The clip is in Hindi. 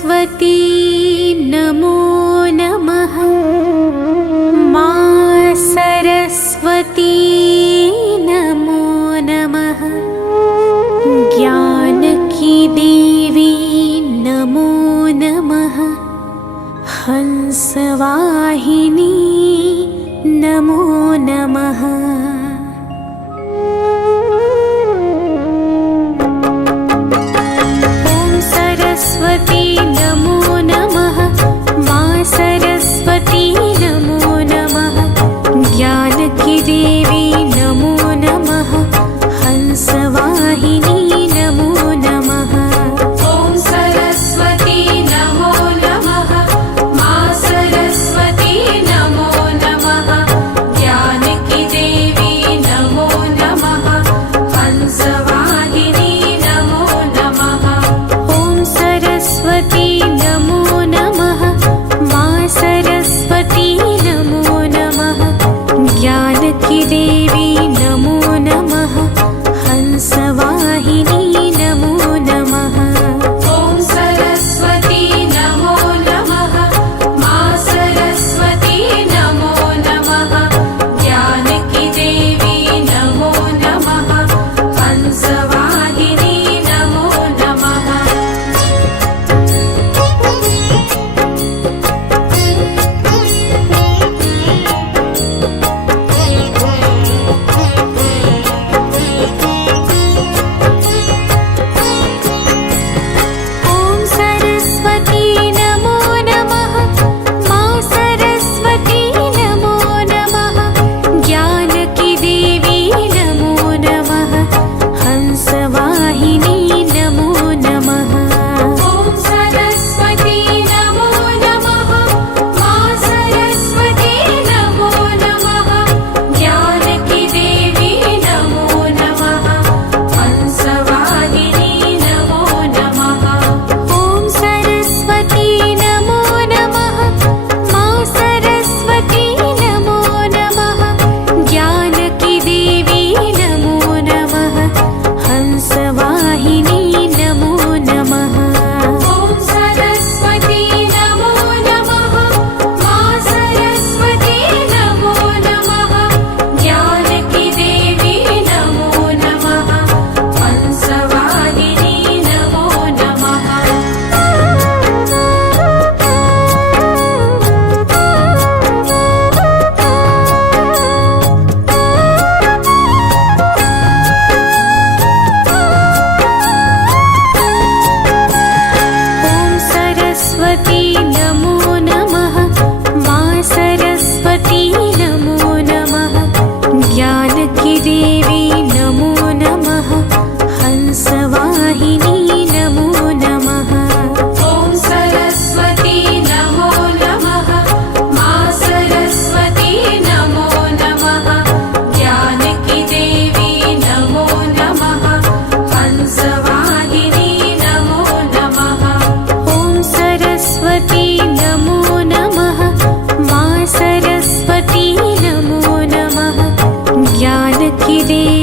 सरस्वती नमो नमः। माँ सरस्वती नमो नमः। ज्ञान की देवी नमो नमः। हंसवाहिनी नमो नमः। ओम सरस्वती नमो नमः। माँ सरस्वती नमो नमः। ज्ञान की देवी नमो नमः। हंसवाहिनी नमो नमः। ओम सरस्वती नमो नमः। माँ सरस्वती नमो नमः। ज्ञान की देवी नमो नमः। हंसवाहिनी नमो नमः। ओम सरस्वती नमो नमः। माँ सरस्वती नमो नमः। ज्ञान की देवी नमो नमः। हंसवाहिनी नमो नमः। ओम सरस्वती नमो नमः। माँ सरस्वती नमो नमः। ज्ञान की देवी नमो नमः। हंसवाहिनी नमो नमः। ओम सरस्वती नमो नमः। माँ सरस्वती नमो नमः। ज्ञान की देवी नमो नमः। हंसवाहिनी नमो नमः। ओम सरस्वती नमो नमः। माँ सरस्वती नमो नमः। ज्ञान की देवी नमो नमः। हंसवाहिनी नमो नमः। ओम सरस्वती नमो नमः। माँ सरस्वती नमो नमः। ज्ञान की देवी नमो नमः। हंसवाहिनी नमो नमः। ओम सरस्वती नमो नमः। माँ सरस्वती नमो नमः। ज्ञान की देवी नमो नमः। हंसवाहिनी नमो नमः। ओम सरस्वती नमो नमः। माँ सरस्वती नमो नमः। ज्ञान की देवी नमो नमः। हंसवाहिनी नमो नमः। ओम सरस्वती नमो नमः। माँ सरस्वती नमो नमः। ज्ञान की देवी नमो नमः। हंसवाहिनी नमो नमः। ओम सरस्वती नमो नमः। माँ सरस्वती नमो नमः। ज्ञान की देवी